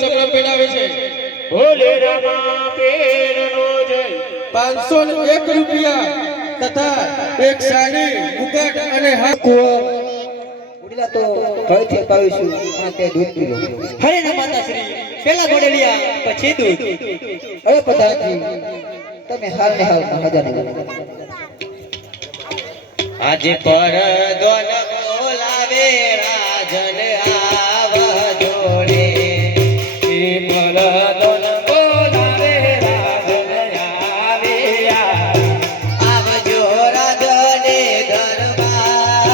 સકળ પહેરાવે છે ભોલે રામા પેરનો જય 501 રૂપિયા તથા એક સાડી મુકટ અને હાથ ઉડીલા તો કઈથી અપાવીશું આ તે દૂધ પીલો હરે ના માતાશ્રી પેલા ગોડલિયા પછી દૂધ અરે પ્રધાનજી તમે હાલ ને હાલ હજાને આજે પરદોન બોલાવે રાજન આવ જોડે એ પરદોન બોલાવે રાજન આવે આવજો રાજને દરબાર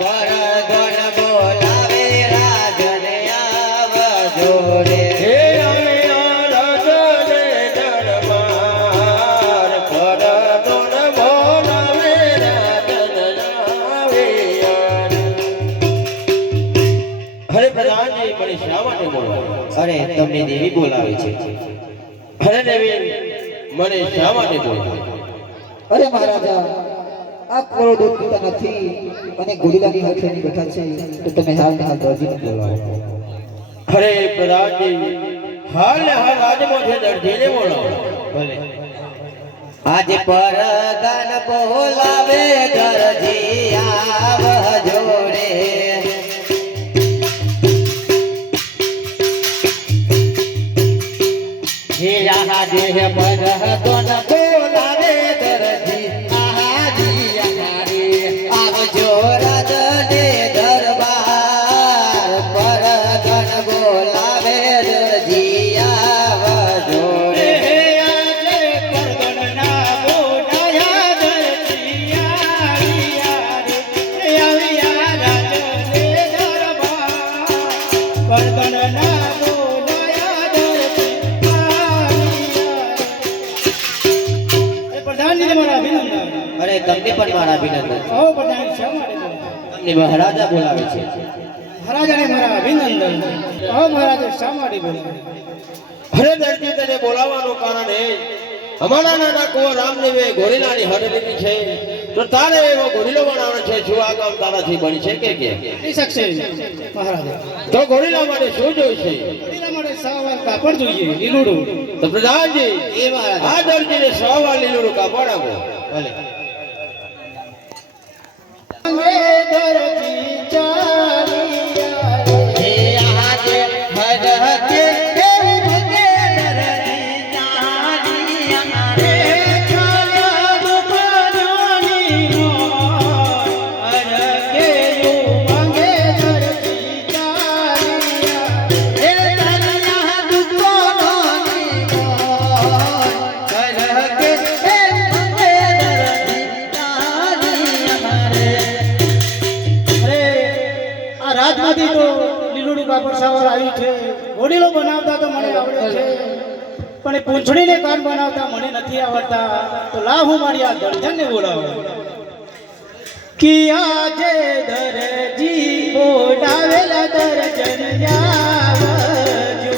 પરદોન બોલાવે રાજન આવ જોડે અરે તમને દેવી બોલાવે છે અરે દેવી મને શા માટે બોલાવે અરે મહારાજા આ કોળો દૂધ પીતા નથી અને ગુડીલાની હથેળી બેઠા છે તો તમે હાલ ને હાલ દરજીને બોલાવો અરે પ્રધાનજી હાલ ને હાલ રાજમાંથી દરજીને બોલાવો ભલે આજે પરદાન બોલાવે દરજી આવ જોડે હીરા દેહ પરદોન બોલાવે દરજી આહાજી અનારી આવજો રાજને દરબાર પરદોન બોલાવે દરજી આવ જોડે આજે પરદોન ના બોલાયા દરજી આવ્યા રાજને દરબાર પરદોન ના અરે તમને પણ મારા અભિનંદન ઓ પ્રધાન શા માટે તમને મહારાજા બોલાવે છે મહારાજાને મારા અભિનંદન ઓ મહારાજા શા માટે બોલાવે અરે દરજી તને બોલાવવાનું કારણ એ અમારા નાના કુંવર રામદેવે ગોરીલાની હદ લીધી છે તો તારે એવો ગોરીલો બનાવવાનો છે શું આ કામ તારાથી બની છે કે થઈ શકશે મહારાજા તો ગોરીલા માટે શું જોઈશે ગોરીલા માટે સાવાર કાપડ જોઈએ લીલુડું તો પ્રધાનજી એ મહારાજા આ દરજીને 100 વાર લીલુડું કાપડ આપો ભલે દરજી ચાલિયા હે આજે હરતે રાજમાંથી તો લીલુડું કાપડ સાવર આવ્યું છે ઘોડીલો બનાવતા તો મને આવડે છે પણ એ પૂંછડીને કાન બનાવતા મને નથી આવડતા તો લાવ હું મારી આ દર્જનને બોલાવું કે આજે દરજી બોલાવેલા દર્જન આવજો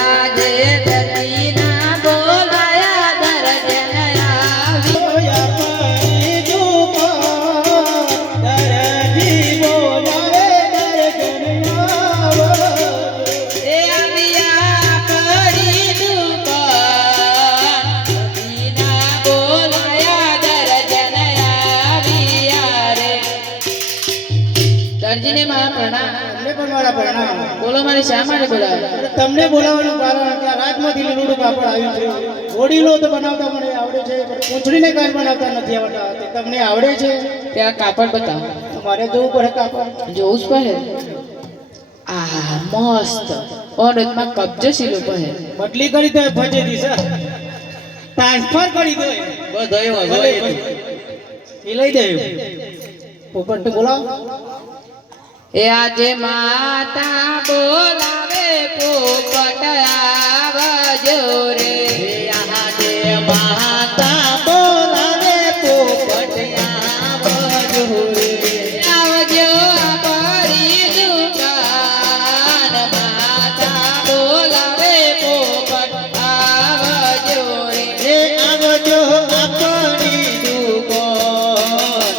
આજે દરજીના બોલાયા દર્જન આવ્યો દરજી બોલાવે દર્જન આવજો એ આવ્યા કરી દુકાન દરજીના બોલાયા દર્જન આવ્યા રે દરજીને મારા પ્રણામ તમને પણ મારા પ્રણામ બોલો મારી શા માટે બોલાવે તમને બોલાવવાનું કારણ કે રાજમાંથી લીલુડું કાપડ આવ્યું છે ઘોડીલો તો બનાવતા મને આવડે છે પણ પૂંછડીને કાંઈ બનાવતા નથી આવડતા તે તમને આવડે છે ત્યાં કાપડ બતાવો તમારે જોવું પડે કાપડ જોવું જ પડે આ મસ્ત ઓરતમાં કબજો સીલો પડે બદલી કરી દે ફજે દી સર ટ્રાન્સફર કરી દે બધો એવો એ લઈ દે પોપટ બોલાવ એ આજે માતા બોલાવે પોપટ આવજો રે આજે માતા બોલાવે પોપટ આવજો રે આવજો આપણી દુકાન માતા બોલાવે પોપટ આવજો રે એ આવજો આપણી દુકાન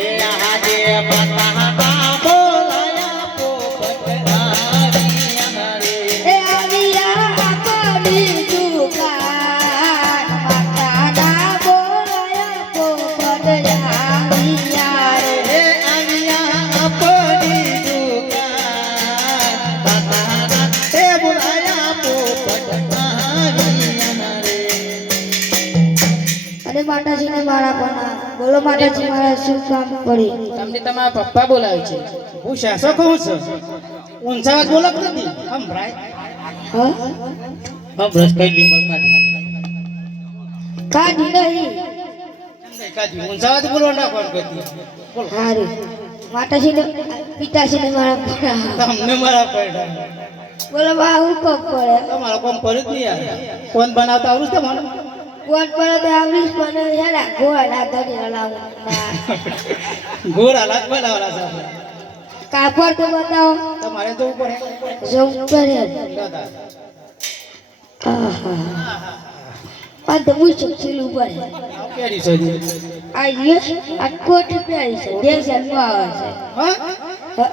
એ આજે માતા બોલાયા પોપટ આવી બોલો માતાજી મારા શું કામ પડ્યું? તમને તમારા પપ્પા બોલાવે છે. હું શાસો કહું છું ઊંચા વાત બોલક નથી સંભળાય હા બ્રશ કઈ બી બોલતા કાઢી નહીં કાજી ઊંચા વાત બોલવા ના કોણ કરતી બોલ હારું માતાજીને પિતાજીને મારા પડ્યા તમને મારા પડ્યા બોલો બા હું કોમ પડે તમારો કોમ કર્યું જ નહીં યાર કોણ બનાવતા આવડું છે મને કોણ પડે તો આવડીશ પણ હેરા ગોળા ના ધરી લાવું ગોળ હાલાત બનાવલા છે આપણે. કાપડ તો બતાવો તમારે જવું પડે જવું પડે દાદા આહા આ તો મૂછું છીલું પડે કેરી સજી આ આ કોટી પહેરી છે દેશમાં આવે હા છે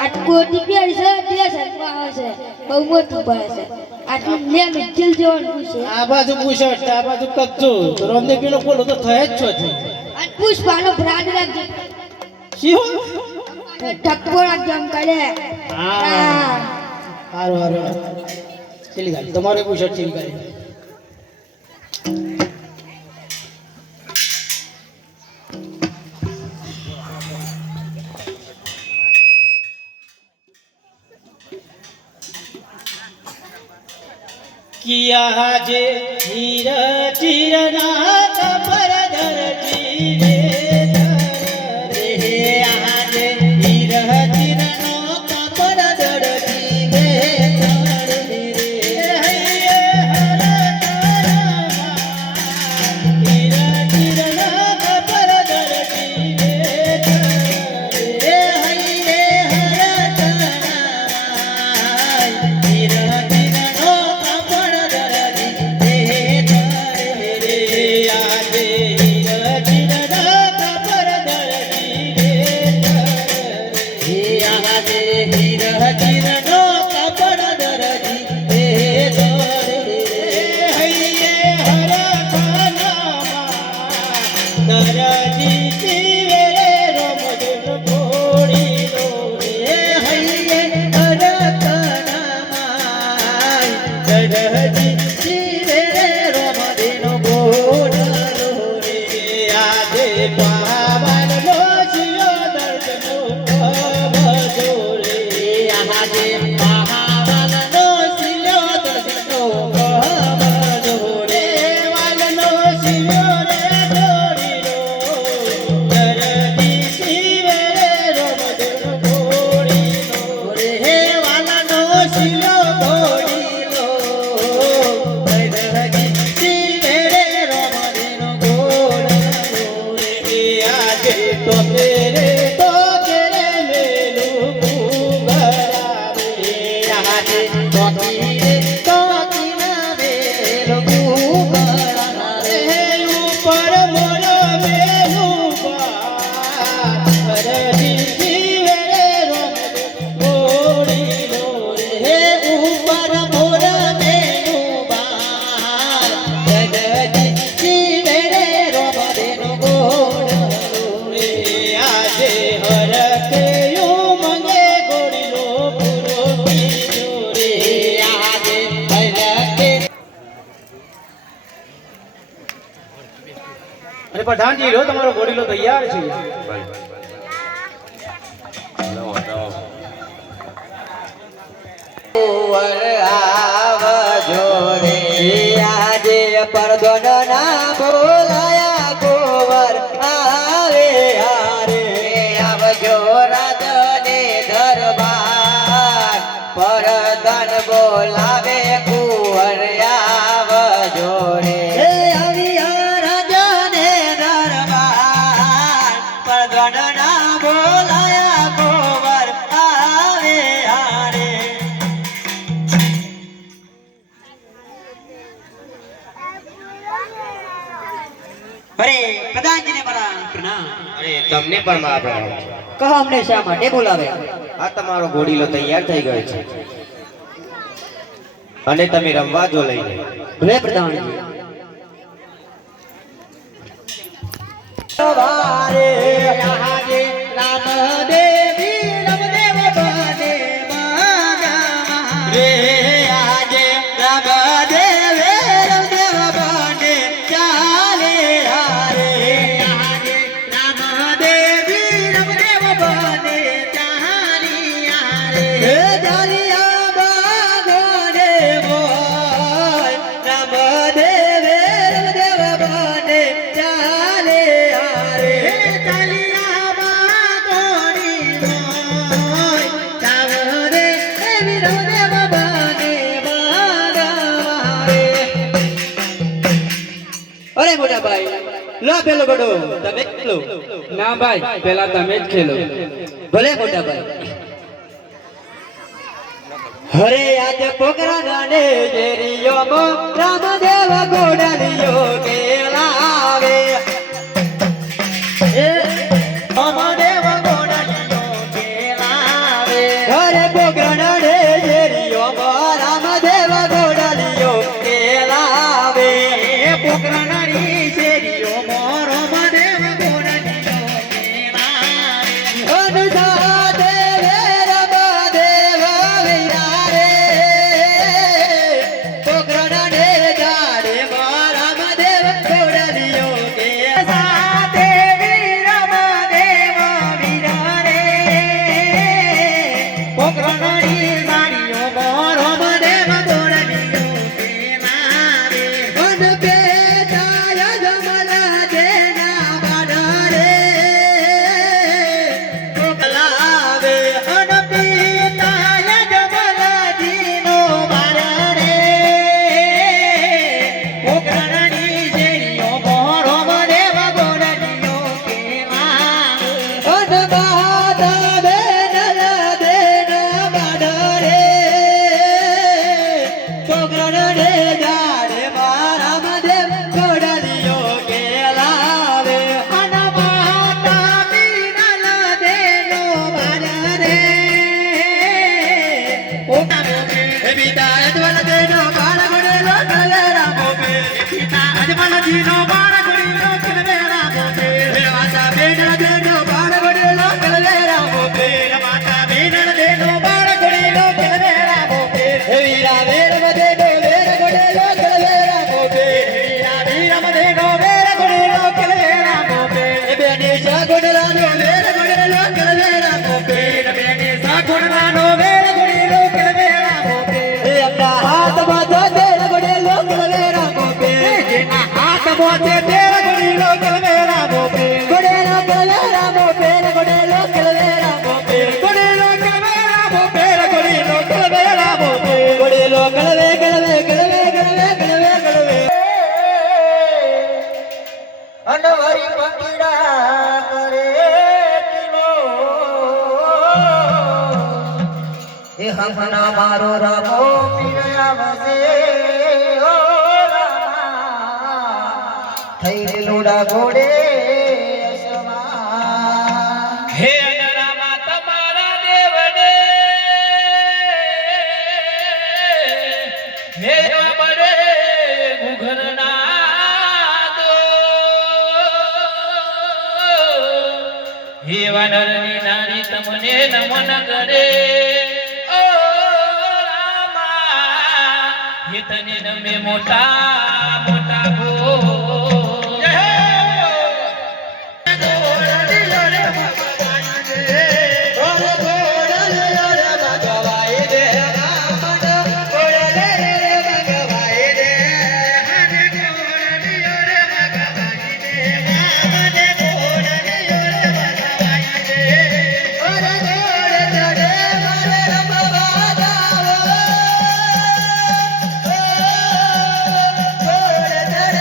આ કોટી પહેરી છે દેશમાં આવે છે બહુ મોટું પડે છે આટલું નેનું જીલ જેવાનું છે આ બાજુ બુશર્ટ આ બાજુ કચ્ચો તો રમને પેલો બોલો તો થયા જ છો છે આ પુષ્પાનો બ્રાન્ડ રાખજે શિવ ઠપકો રાખજે એમ કરે હા હારો હારો ચલી ગાડી તમારે બુશર્ટ ચલી ગાડી किया जे हीर चिरना कपर दरजी रे रे आजे हीर चिरनो कपर दरजी रे रे हइये हर हीर चिरना कपर दरजी रे रे हइये हर हीर चिरनो कपर અરે પઠાણજી લો તમારો ઘોડીલો તૈયાર છે આજે પરદોન ના બોલાયા ગોવર આવે હારે આવજો રાજને દરબાર પરદન બોલાવે કુંવર આવજો રે આવ્યા રાજને દરબાર પરદન ના બોલાયા ગોવર આવે હારે અરે પ્રધાનજીને મારા પ્રણામ. અરે તમને પણ મારા પ્રણામ. કહો અમને શા માટે બોલાવે? આ તમારો ઘોડીલો તૈયાર થઈ ગયો છે અને તમે રમવા જો લઈને ભલે પ્રધાનજી. સવારે આજે રામદેવી રમદેવ બને માગા રે આજે રામદેવ રમદેવ બને ચાલે હારે આજે મોટા ભાઈ લો પેલો ગડો તમે ખેલો ના ભાઈ પેલા તમે જ ખેલો. ભલે મોટા ભાઈ હરે આજ પોકરા નાને જેરિયો મો રામદેવ ગોડાલિયો કે લાવે એ રામદેવ ગોડાલિયો કે લાવે હરે પોકરા નાને જેરિયો મો રામદેવ ગોડાલિયો કે લાવે એ પોકરા નાની જેરિયો મો રામદેવ ગોડાલિયો કે લાવે અનુસા દેવે રામદેવ વિરારે પોકરા ને જાડે રામદેવ ગોડાલિયો કે સાથે રામદેવ વિરારે પોકરા ની જાડીઓ રામદેવ ગોડાલિયો કે લાવે મન બેટાય જમલા દેના બાડારે પોકલાવે અન પિતાય જમલા દીનો બાડારે પોકરાની જેરીઓ રામદેવ ગોડાલિયો કે લાવે અન બાદા બેનલા દેના બાડારે પોકરાને જાડે રામદેવ ગોડાલિયો કે લાવે અન માતા બીનલા દેનો બાડારે પિતા અજમલ દેનો બાળ ગોડેલો કલવેરા મોપે પિતા અજમલ જીનો બાળ ગોડેલો કલવેરા મોપે માતા બેનલ દેનો બાળ ગોડેલો કલવેરા મોપે માતા બેનલ દેનો બાળ ગોડેલો કલવેરા મોપે વીરા વેરમ દેનો વેર ગોડેલો કલવેરા મોપે વીરા વીરમ દેનો વેર ગોડેલો કલવેરા મોપે બેની સા ગોડલાનો વેર ગોડેલો કલવેરા મોપે બેની સા ગોડલાનો વેર ગોડેલો કલવેરા મોપે अपना हाथ माथे तेरे गोड़े लोग कलवेरा मोपे जेना हाथ माथे तेरे गोड़े लोग कलवेरा मोपे गोड़े लोग कलवेरा मोपे गोड़े लोग कलवेरा मोपे गोड़े लोग कलवेरा मोपे गोड़े लोग कलवेरा मोपे गोड़े लोग कलवे कलवे कलवे कलवे कलवे कलवे अनवरी पकीड़ा करे किलो એ હંસના મારો રામો પીરયા વસે ઓ રામા થઈ લોડા ઘોડે અસમા હે અનરામા તમારા દેવને હે અમરે ઘુઘરના દો હે વાનરની નાની તમને નમન કરે ઓ રામા હે તને નમે મોટા મોટા ભો ગોડ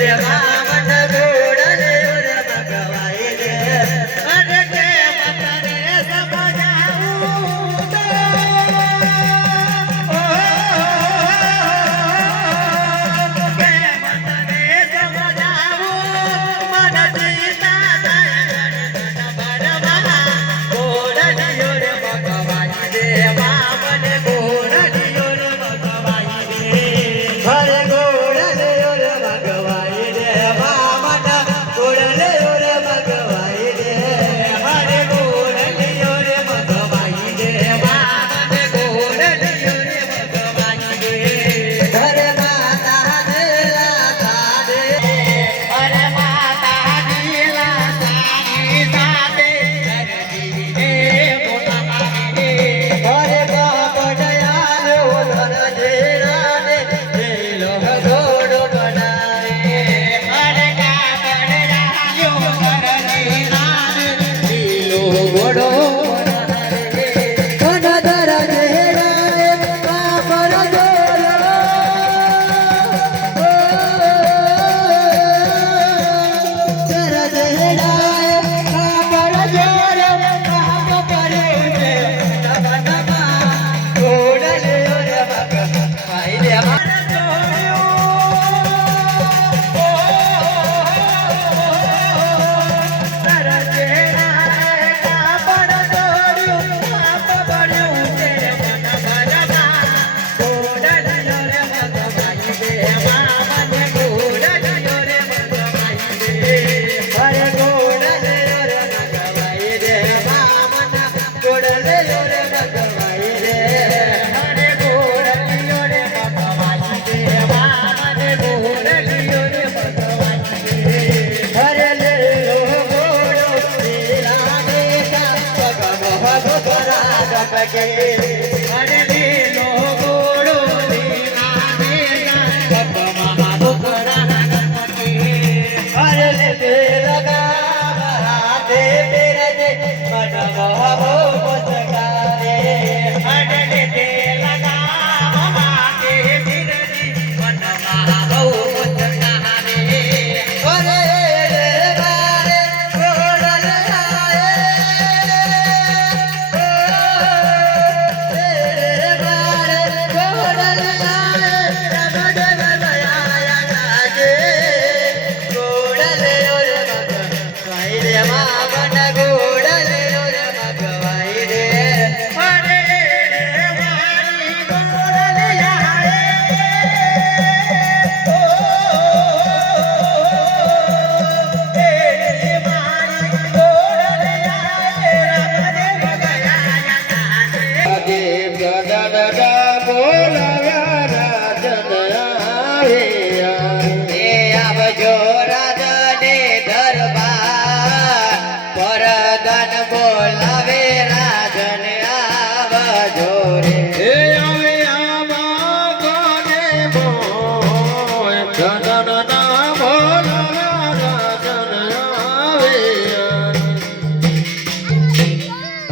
રે વામન ઘોડલે રે ભગવાઈ રે અરે કે મતને સમજાવું તે ઓ કે મતને સમજાવું મન જીતા બરવા ઘોડલિયો રે ભગવાઈ રે વામન ઘોડલિયો રે ભગવાઈ રે હરે ઘોડલિયો રે ભગવાઈ રે વામન ઘોડલિયો રે ભગવાઈ રે હરે ઘોડલિયો રે ભગવાઈ રે વામન ઘોડલિયો રે ભગવાઈ રે હરે માતા દેલા સાદે હરે માતા દેલા સાદી સાદે હરે મોટા હરે બાપડયા ઓધર જેરાને જેલો ઘોડો બનાવે હરે કાપડયા ઓધર જેરાને જેલો ઘોડો બનાવે કનદર જેરાએ કાપડ જોલો કનદર જેરાએ કાપડ જોલો કાપ કર્યું છે ઘોડલિયો રે ભગવાઈ રે મારા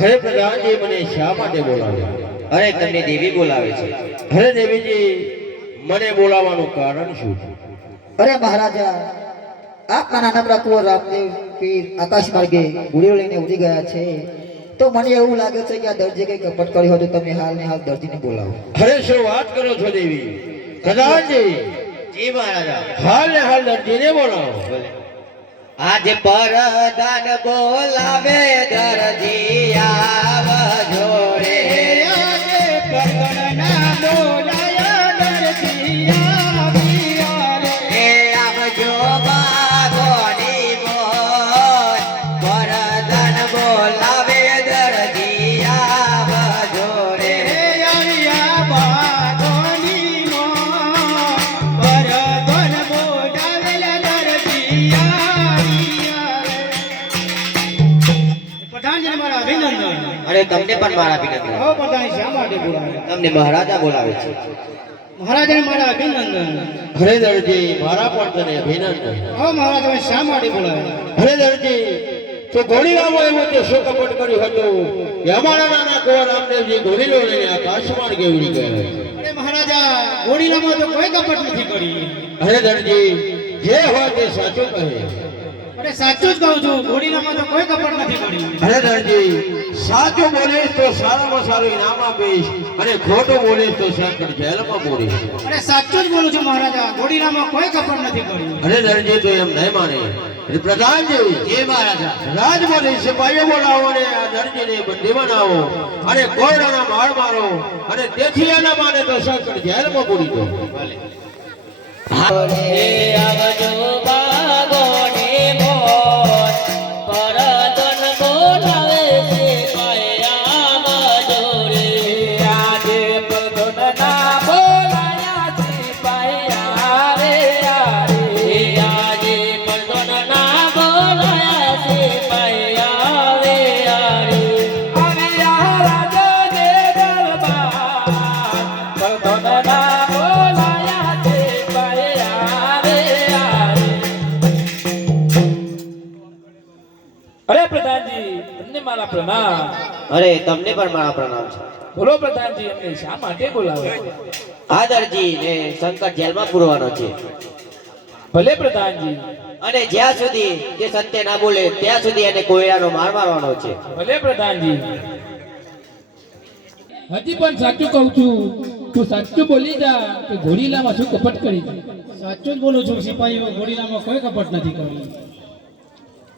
હરે પ્રધાનજી મને શા માટે બોલાવ્યા? અરે તમને દેવી બોલાવે છે. હરે દેવીજી મને બોલાવવાનું કારણ શું છે? અરે મહારાજા આપના નાનકડા કુંવર રામદેવ પીર આકાશ માર્ગે ગુડીઓ લઈને ઉડી ગયા છે તો મને એવું લાગે છે કે આ દરજી કઈ કપટ કર્યો હતું. તમે હાલ ને હાલ દરજીને બોલાવો. હરે શું વાત કરો છો દેવી? પ્રધાનજી જી મહારાજા. હાલ ને હાલ દરજીને બોલાવો. આજે પરદાન બોલાવે દરજી આવજો રે. આજે પરદાન બોલાયા દરજી આવ્યા રે. એ આવજો બાગોની મોર પરદાન બોલાવે દરજી આવજો રે. આવ્યા બાગોની મોર પરદાન બોલાવે દરજી પ્રધાનજીને મારા અભિનંદન. અરે તમને પણ મારા અભિનંદન. હવે પ્રધાન શા માટે બોલાવે? તમને મહારાજા બોલાવે છે. મહારાજાને મારા અભિનંદન. હરે દરજી મારા પણ તને અભિનંદન. હવે મહારાજાને શા માટે બોલાવે? હરે દરજી તો ઘોડીલામાં એવું તે શું કપટ કર્યું હતું કે અમારા નાના કુંવર રામદેવજી ઘોડીલો લઈને આકાશ માર્ગે ઉડી ગયા. અરે મહારાજા ઘોડીલામાં તો કોઈ કપટ નથી કરી. હરે દરજી જે હોય તે સાચું કહે. અરે સાચું જ કહું છું, ઘોડીલામાં તો કોઈ કપટ નથી પડી. અરે દરજી, સાચું બોલીશ તો સારામાં સારું ઇનામ આપીશ અને ખોટું બોલીશ તો શંકર જેલમાં પૂરીશ. અરે સાચું જ બોલું છું મહારાજા, ઘોડીલામાં કોઈ કપટ નથી પડી. અરે દરજી તો એમ નહીં માને. એટલે પ્રધાનજી, જે મહારાજા રાજમાંથી સિપાહીઓ બોલાવો અને આ દરજીને બંદી બનાવો અને કોયડાના માર મારો અને તેથી આના માને તો શંકર જેલમાં પૂરી દો. આવજો બાગોને મોર પરતન બોલાવે છે પાયા મજોરે આજે પરતનના બોલાયા છે પાયા રે રે આજે પરતનના બોલાયા છે પાયા રે રે આવ્યા રાજા દે દરબાર પરતનના બોલાયા છે પાયા રે અરે પ્રધાનજી, તમને મારા પ્રણામ. અરે તમને પણ મારા પ્રણામ છે. બોલો પ્રધાનજી, અમને શા માટે બોલાવો? આદરજી ને શંકર જેલમાં પૂરવાનો છે ભલે પ્રધાનજી, અને જ્યાં સુધી તે સત્ય ના બોલે ત્યાં સુધી એને કોયડાનો માર મારવાનો છે. ભલે પ્રધાનજી. હજી પણ સાચું કહું છું, તું સાચું બોલી જા કે ઘોડીલામાં શું કપટ કરી છે. સાચું જ બોલું છું સિપાહીઓ, ઘોડીલામાં કોઈ કપટ નથી કરી.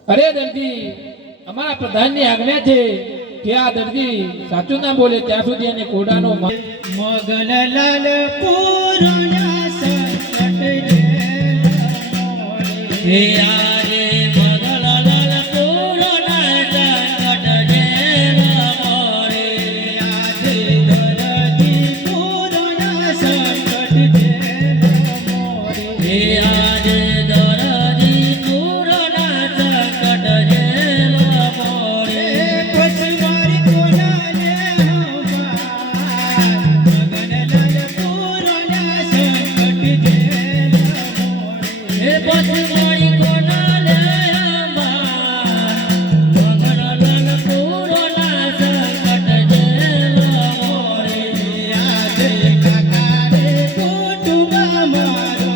અરે દરજી, અમારા પ્રધાનની આજ્ઞા છે કે આ દરજી સાચું ના બોલે ત્યાં સુધી એને કોડાનો માર. મગનલાલ પૂરના સંકટ હે આજે મગનલાલ પૂરના સંકટ જેલ મોરે આજે દરદી પૂરના સંકટ હે આજે દરદી પૂરના સંકટ જેલ મોરે પછવારી કોનાને મગનલાલ પૂરના સંકટ હે પછવારી કોના લે મગનલાલ પૂરના સંકટ જેલ મોરે આજે કાકારે કુટુંબ મારો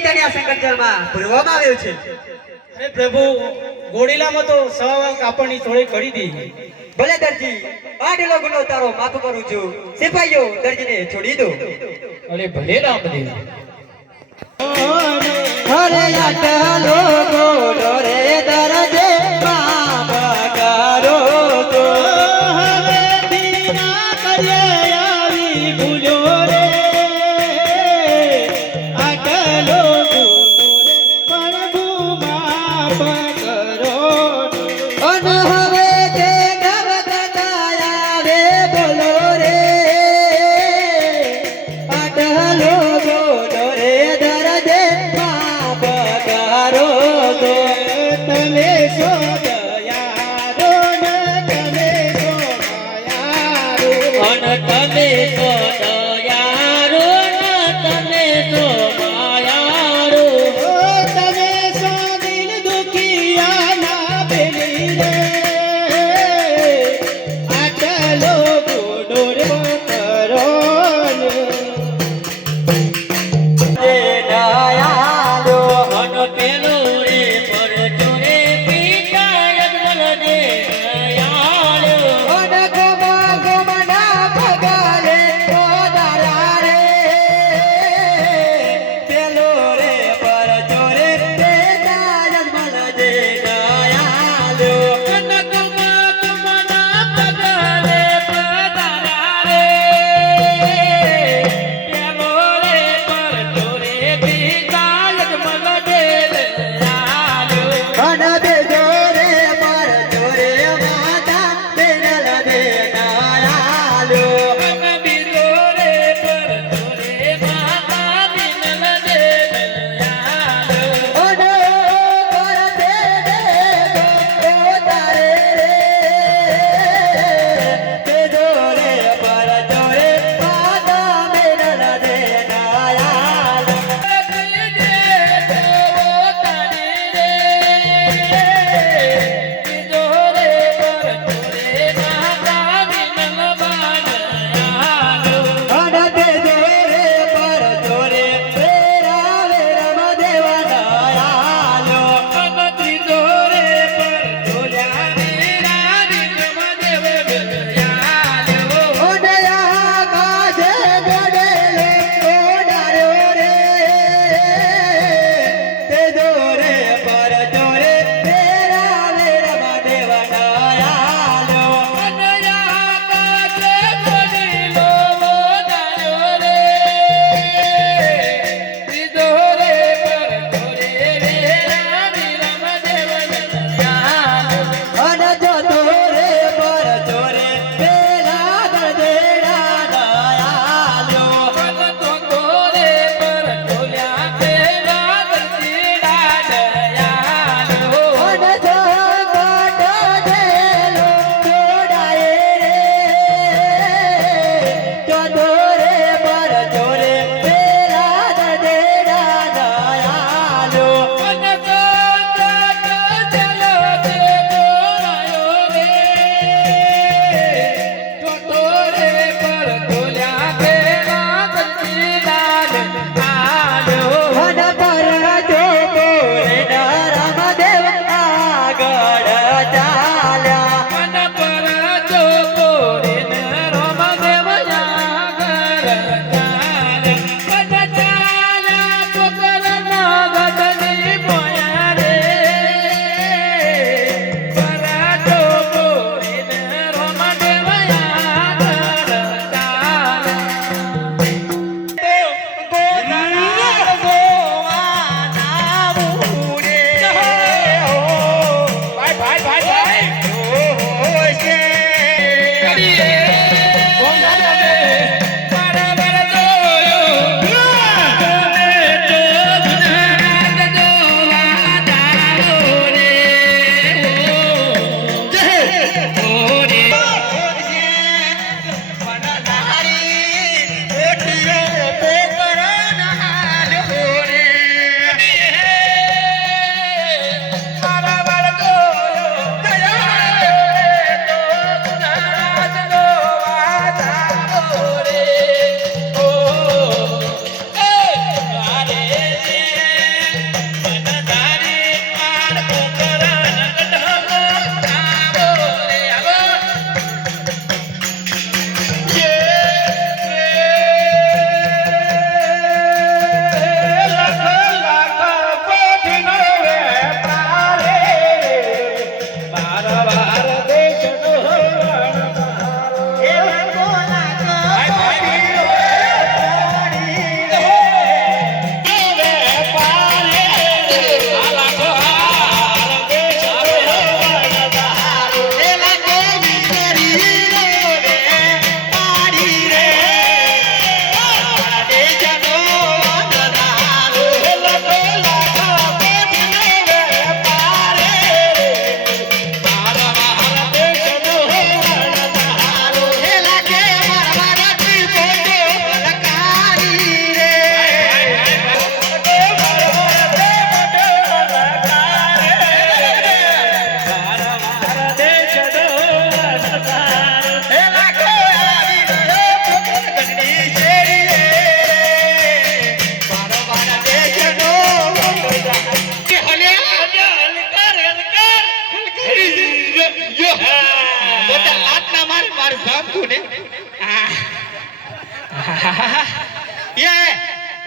પિતાની આ સંકટજળમાં પૂરવામાં આવ્યો છે. અરે પ્રભુ ઘોડીલામાં તો સવા કાપડની થોડી કરી દી. ભલે દરજી, આ ઢીલો ગુનો તારો માફ કરું છું. સિપાહીઓ દરજીને છોડી દો. અરે ભલે રામદેવ. અરે આટલો ગોડો રે દરજે માફ કરો તો. હવેથી ના કરીએ આવી ભૂલો રે. આટલો ગુનો રે પ્રભુ માફ કરો. અને હવે તે નવકથા આવે બોલો રે. આટલો ગોડો રે દરજે માફ કરો તો. તમે સો દયાળો ને તમે સો માયાળો. અને તમે તો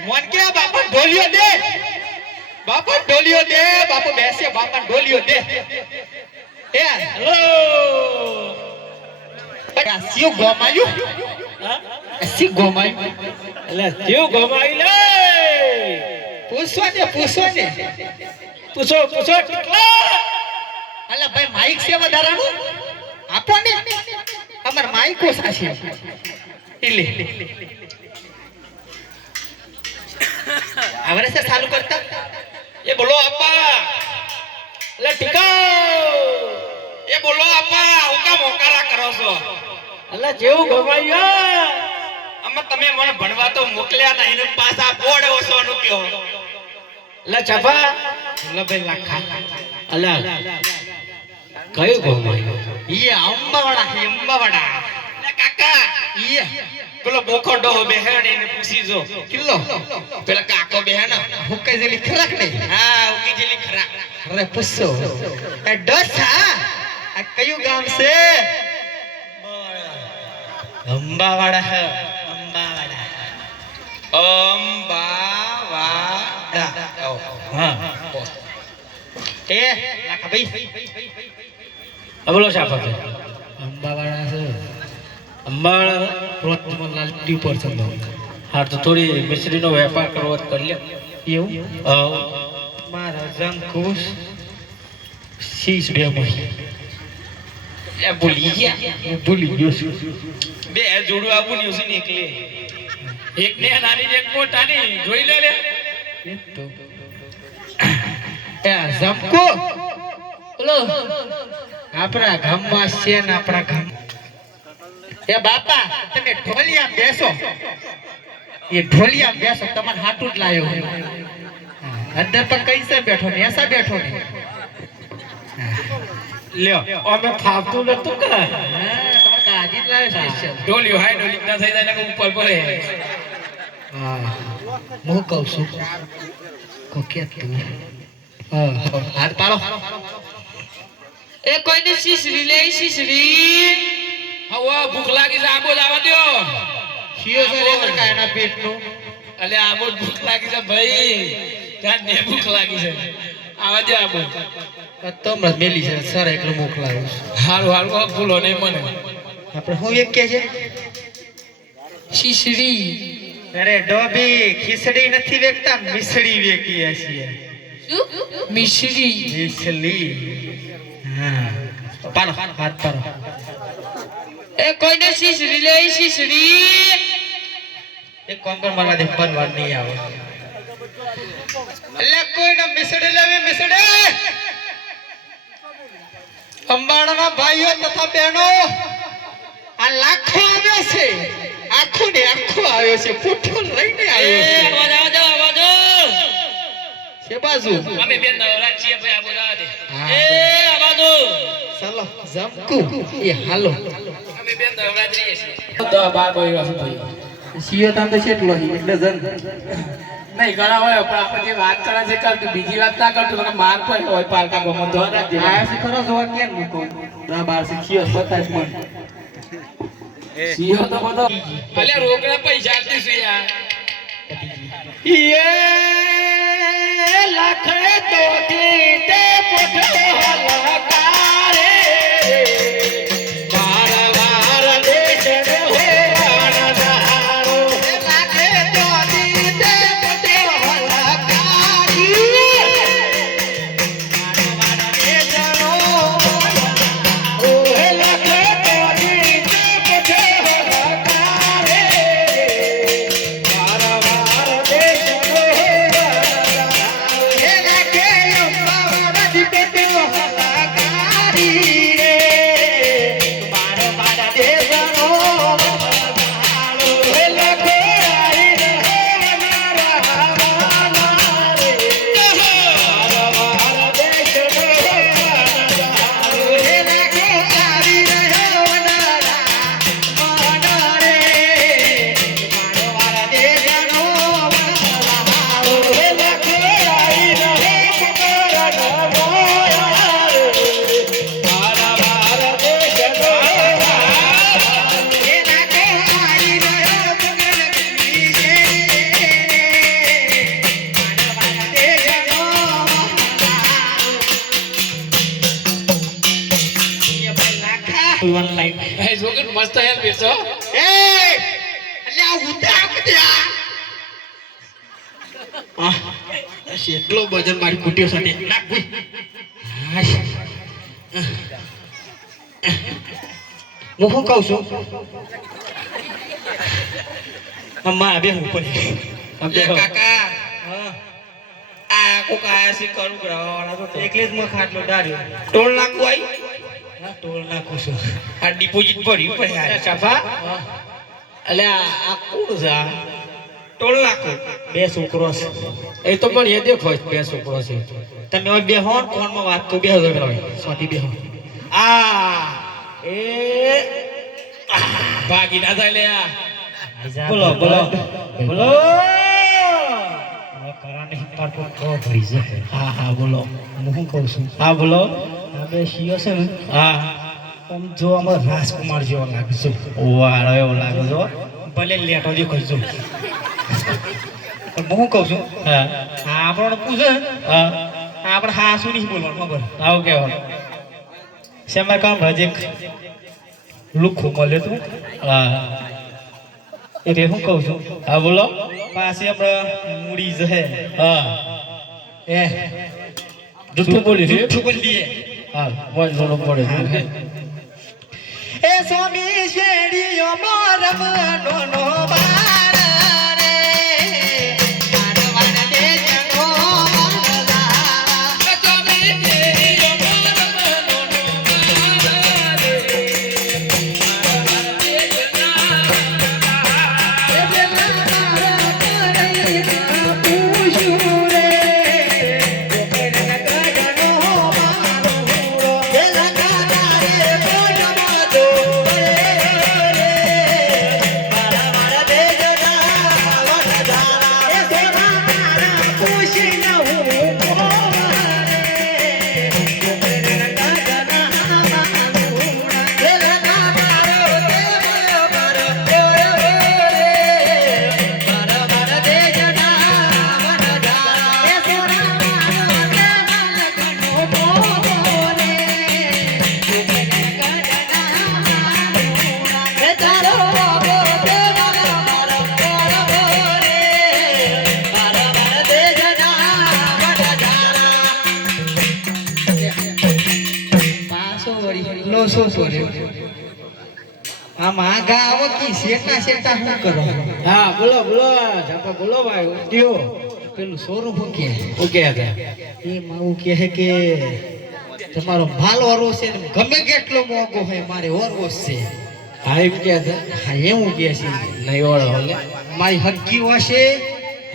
મોન કે બાપા ઢોલિયો દે, બાપા ઢોલિયો દે, બાપા બેસે બાપા ઢોલિયો દે. એ હેલો આ સિયો ગોમાયું, હા સી ગોમાયું એટલે કેવું ગમાવી લે પૂછવા દે પૂછો ટીકલા. અલા ભાઈ માઈક છે વધારાનું આપો ને, અમાર માઈકો સાચી ઇલે આવરે છે ચાલુ કરતા. એ બોલો આપા, એટલે ટીકા એ બોલો આપા, હું કા મોકારા કરો છો? એટલે જેવું ગમાવ્યું આમાં તમે મને ભણવા તો મોકલ્યા નહીં ને પાછા બોર્ડ ઓસવાનું કયો. એટલે ચપા એટલે ભાઈ લાખા અલા કયું ગમાવ્યું ઈ અંબાવાડા હે અંબાવાડા. એટલે કાકા ઈ પેલો બોખોડો બેહેણ એને પૂછી જો કિલ્લો પેલા કાકો બેહેણ હુકાઈ જેલી ખરાક નહીં. હા હુકી જેલી ખરાક. અરે પૂછો એ ડોસા આ કયું ગામ છે? અંબાવાડા હે અંબાવાડા અંબાવાડા. હા એ લાખા ભાઈ બોલો સાફા અંબાવાડા છે. અંબાળા રોજમાં લાલટી પર છે હા તો થોડી મિશ્રીનો વેપાર કરવો તો કરી લે એવું મારા જંકુશ શીશ બે મહી એ ભૂલી ગયા. હું ભૂલી ગયો છું બે જોડું આવું ને ઉસી નીકળે. એક ને નાની એક મોટાની જોઈ લે લે. એ જંકુ બોલો આપણા ગામમાં છે ને આપણા ગામ. એ બાપા તમે ઢોલિયા બેસો, એ ઢોલિયા બેસો તમારે હાટું જ લાયો હું. અંદર પણ કઈ છે બેઠો ને એસા બેઠો ને લ્યો અમે ફાવતું નતું કે કાજી જ લાયો સ્પેશિયલ. ડોલ્યો હાય ડોલી ના થઈ જાય ને ઉપર પડે. હા હું કહું છું કોકે તું હાથ પાડો. એ કોઈને શીશરી લે શીશરી. હવે ભૂખ લાગી છે, આબો જ આવવા દ્યો. શિયો છે રે કાયના પેટનું. અલે આબો જ ભૂખ લાગી છે ભાઈ, ત્યાં ને ભૂખ લાગી છે, આવવા દ્યો આબો. તો મેલી છે સર એકલું મોકલાયું. હારું હારું ભૂલો નહીં મને. આપણે હું એક કે છે શીશરી. અરે ડોબી ખીચડી નથી વેકતા, મિસળી વેકીએ છીએ. શું મિશ્રી? મિસળી. હા પાડો હાથ પાડો. એ કોઈને શીશરી લે શીશરી. એક કોંગર મારા દે પરવાર નહીં આવે. એટલે કોઈને મિસળી લેવી મિસળી. અંબાડાના ભાઈઓ તથા બહેનો આ લાખો આવ્યો છે, આખો ને આખો આવ્યો છે, પૂઠો લઈને આવ્યો છે. આવવા દો આવવા દો. છે બાજુ અમે બેન નવરા છીએ ભાઈ, આબો જવા દે. હા. એ આવવા દો. ચાલો જમકુ એ હાલો. અમે બેન નવરા છીએ. તો બાર બોલ્યો છે ભાઈ. સિયો તામ તો કેટલો હી એટલે જન નહીં ઘણા હોય પણ આપણે જે વાત કરે છે કરતું, બીજી વાત ના કરતું, મને માર પડે હોય પારકા ગમો તો રાખજે. આયા છે ખરો જોવા કેમ મૂકો 10 12 સિયો 27 મણ સિંહો તો બધો અલે રોકડા પૈસા આપતી યાર. ये लख तो दीते पुठो हलकारे वार वार देश रे हो वाणदारो. ये लख तो दीते पुठो हलकारी वार वार देश रो. ओ ये लख तो दीते पुठो हलकारे वार वार देश रो. ये लख ઉતા કટ્યા આ એટલો વજન મારી કુટીઓ સાથે નાખ ભઈ હાશ હું શું કહું છું અમ્મા બે હું પણ કાકા આ કોકા સી કરું કરાવવાના તો એકલે જ મ ખાટલો ડાર્યો ટોલ નાખું આઈ હા ટોલ નાખું છું આ ડિપોઝિટ ભરી પડ્યા ચાફા અલે આ કોણ છે આ ટોલ નાખું બે છોકરો છે એ તો પણ એ દેખો બે છોકરો છે તમે હવે બે હોન ફોનમાં વાત તો બે હો સોટી બે હો આ એ ભાગી ના જાય લે આ બોલો બોલો બોલો હા હા બોલો હું શું કહું છું હા બોલો આ બે શિયો છે ને હા આમ જો અમાર રાજકુમાર જેવો લાગે છે વાળો એવો લાગે છો ભલે લેટો દેખાય છું પણ હું શું કહું છું હા આપણને પૂછે હા આપણે હા શું નહીં બોલવાનું ખબર આવું કહેવાનું શેમાં કામ રજેક લુખું મળે તું હા એટલે હું કહું છું હા બોલો પાછી આપણે મૂડી જશે હા એ જૂઠું બોલી હા બોલ પડે એ સ્વામી શેડીઓ મારવાનો નો બાર રે મારવાન દે જનો મારલા સ્વામી શેડીઓ મારવાનો નો બાર રે મારવાન દે જના એ બેલા કરે પૂછું રે હા બોલો બોલો જાપા બોલો ભાઈ ઉઠ્યો પેલું સોરું ફૂકે ફૂકે હતા એ માવું કહે કે તમારો માલ ઓરો છે ને ગમે કેટલો મોંઘો હોય મારે ઓરવો છે હા એમ કે હા એવું કે છે નહીં ઓળો એટલે મારી હક્કી વાશે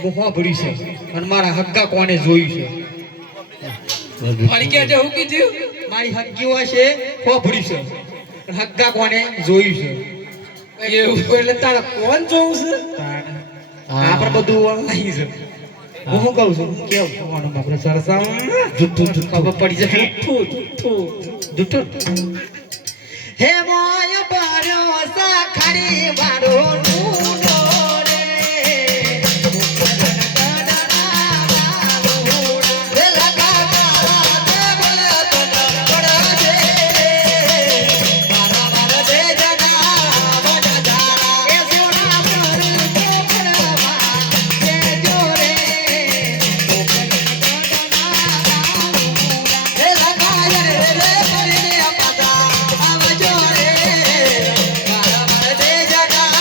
હું ભર્યું છે અને મારા હક્કા કોને જોયું છે મારી કે હું કીધું મારી હક્કી વાશે ભર્યું છે હક્કા કોને જોયું છે એવું એટલે તારે કોણ જોવું છે આપણે બધું ઓનલાઈન છે હું શું કહું છું કેવું કોણ આપણે સરસા જુઠ્ઠું ખબર પડી જાય જુઠ્ઠું હે મોય બારો સાખડી મારો નુનો રે જગા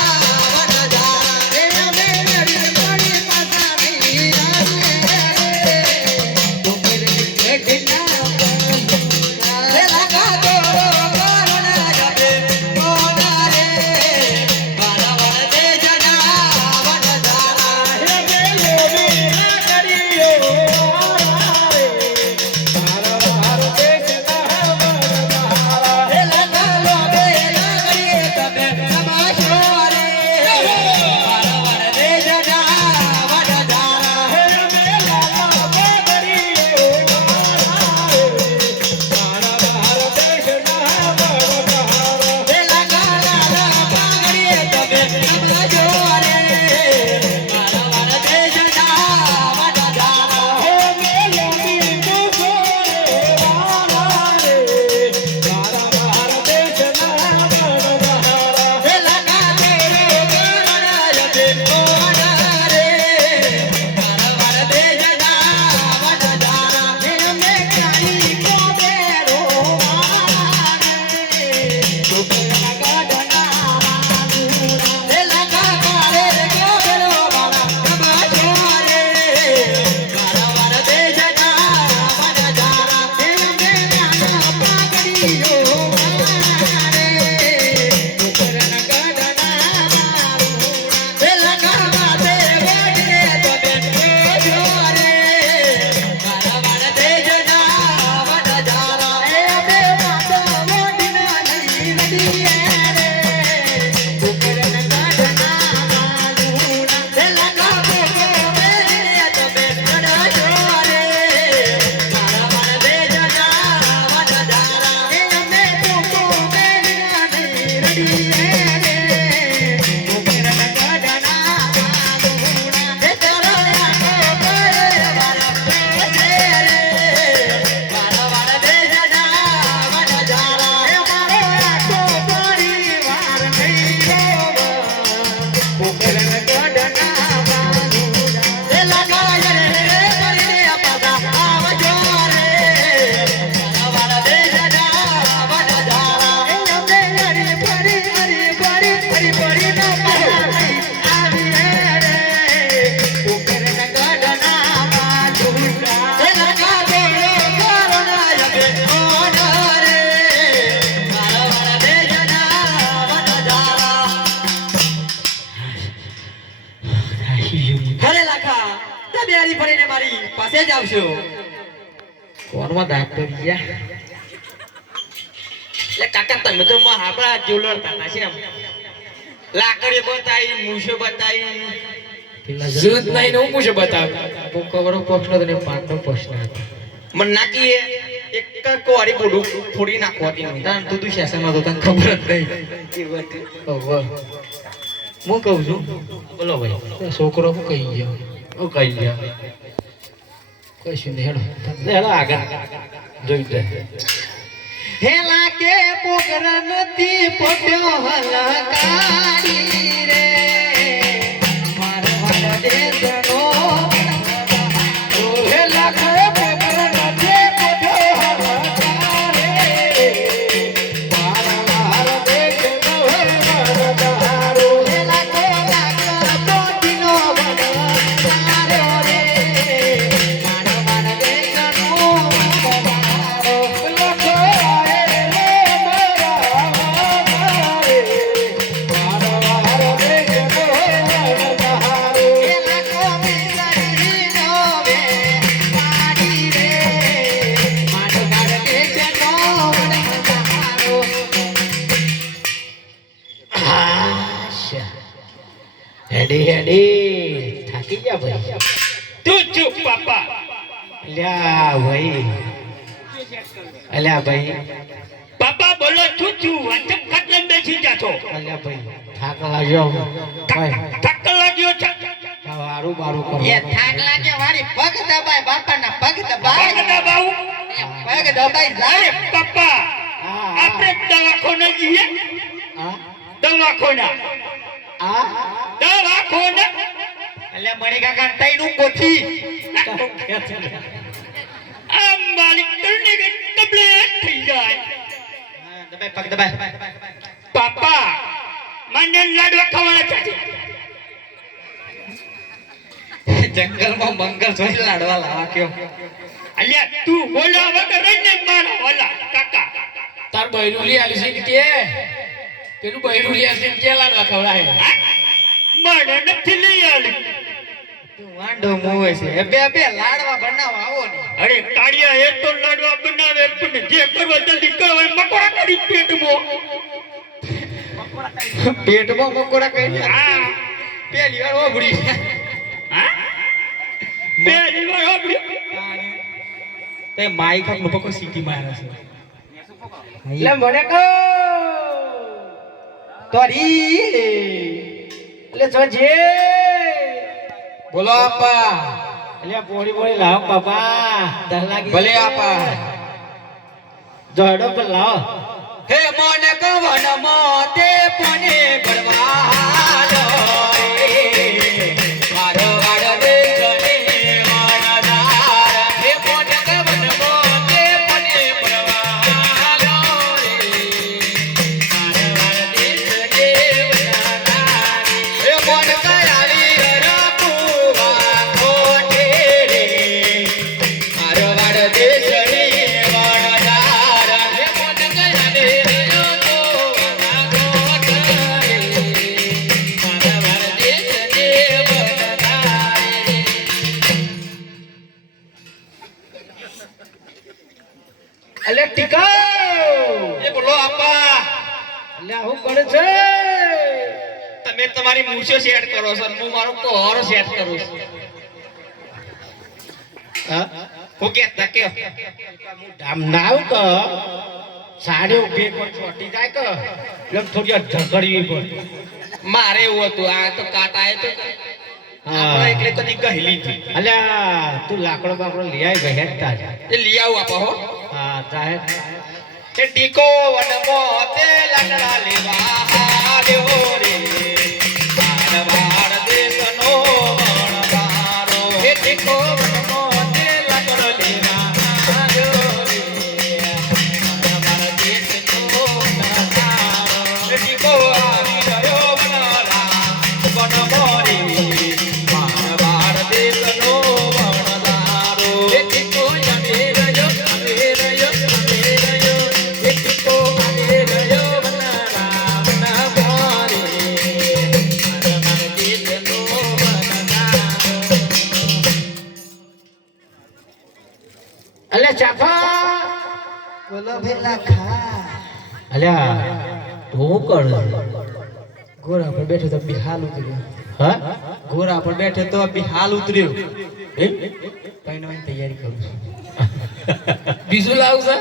અરે લાખા તે બેરી ફરીને મારી પાસે જ આવશો કોરમાં દાંત પડી ગયા એટલે કાકા તમે તો આપણા જ્વેલરતા હતા છે એમ લાકડી બતાવી મૂછો બતાવી જૂત નહીં ને હું પૂછે બતાવ કવરો પક્ષનો તને પાંચનો પ્રશ્ન હતો મને નાખી એક કોરી બોડું થોડી નાખવાતી નહીં તાન તું સેશનમાં તો તને ખબર જ નહીં હું કહું છું બોલો ભાઈ છોકરો હું કહી ગયો હું કહી ગયો કશું નહીં હેડો આગળ જોઈ જાય હેલા કે પોકર નથી પોટ્યો હલકારી રે મારવાડ દેશનો હેલા કે પોકર નથી પોટ્યો હલકારી મારવાડ દેશનો મરદારો હેલા કે લાગ પોટીનો વનસારો રે મારવાડ દેશનો મરદારો થાકી ગયા ભાઈ તું ચૂપ પાપા અલ્યા ભાઈ અલ્યા ભાઈ પાપા બોલો તું ચૂપ વાંચમ ખાટલે બેસી જાતો અલ્યા ભાઈ થાક લાગ્યો ભાઈ થક લાગ્યો છે વારું બારું કરો એ થાક લાગે વાળી પગ દબાય બાપાના પગ દબાય પગ દબાવું પગ દબાઈ જાય પાપા હા આપણે દવાખાને જઈએ હા દવાખાના આ દવાખાના એટલે મણી કાકા તઈનું કોઠી આ માલિક કરને કબલેટ થઈ જાય દબાઈ પગ દબાય પાપા મને લાડવા ખાવાના છે જંગલમાં મંગલ જોઈ લાડવા લાવા કયો અલ્યા તું બોલા વગર રહીને મારા ઓલા કાકા તાર બૈરું લી આલી છે કે પેલું બૈરું લી આલી છે કે લાડવા ખવડાય મને નથી લઈ આલી તું વાંડો મોવે છે એ બે લાડવા બનાવવા આવો ને અરે કાળિયા એ તો લાડવા બનાવે પણ જે કરવા જલ્દી કરો એ મકોડા કરી પેટમાં પેટમાં મકોડા કઈ હા પેલી વાર ઓબડી હા પહેલી વાર આપડી તે માઈ કાક નો પકો સીટી મારે છે એટલે મને કહો તોરી એટલે જોજે બોલો આપા એટલે પોળી પોળી લાવ બાપા ડર લાગી ભલે આપા જોડો પર લાવ હે મને કવન મોતે પને ભરવાલો રે મારો વાડ દે ગને વાડાદાર હે મને કવન મોતે પને ભરવાલો રે મારો વાડ દે ગને વાડાદાર હે મન કયાલી રકુવા કોઠે રે મારો વાડ દે ગને વાડાદાર હે મન કયાલી એટલે ટીકાઓ એ બોલો આપા એટલે હું કરે છે તમે તમારી મૂછો સેટ કરો છો હું મારો કોહરો સેટ કરું છું હા હું કહેતા કે આમ નાવ ક સાડી ઉભી પર ચોટી જાય ક એટલે થોડી ઝઘડવી પડે મારે એવું હતું આ તો કાટાએ તો આપણે એટલે કદી કહેલી હતી અલ્યા તું લાકડો બાકડો લઈ આવી ગયા તાર એ લઈ આવું આપા હો હા તારે એ ટીકો વનમો તે લાકડા લેવા હાલ્યો રે બાર દેશનો મણવારો એ ટીકો વનમો તે લાકડો લેવા હાલ્યો રે બાર દેશનો મણવારો એ ટીકો આવી રહ્યો વનરા વનમો રે બાર દેશનો મણવારો એ ટીકો આવી રહ્યો એ ટીકો આવી રહ્યો વનરા વનવારે બોલો ભેલા ખા અલ્યા તું કર ઘોડા પર બેઠો તો બી હાલ ઉતર્યો હા ઘોડા પર બેઠો તો બી હાલ ઉતર્યો એમ પહેરવાની તૈયારી કરું છું બીજું લાવશે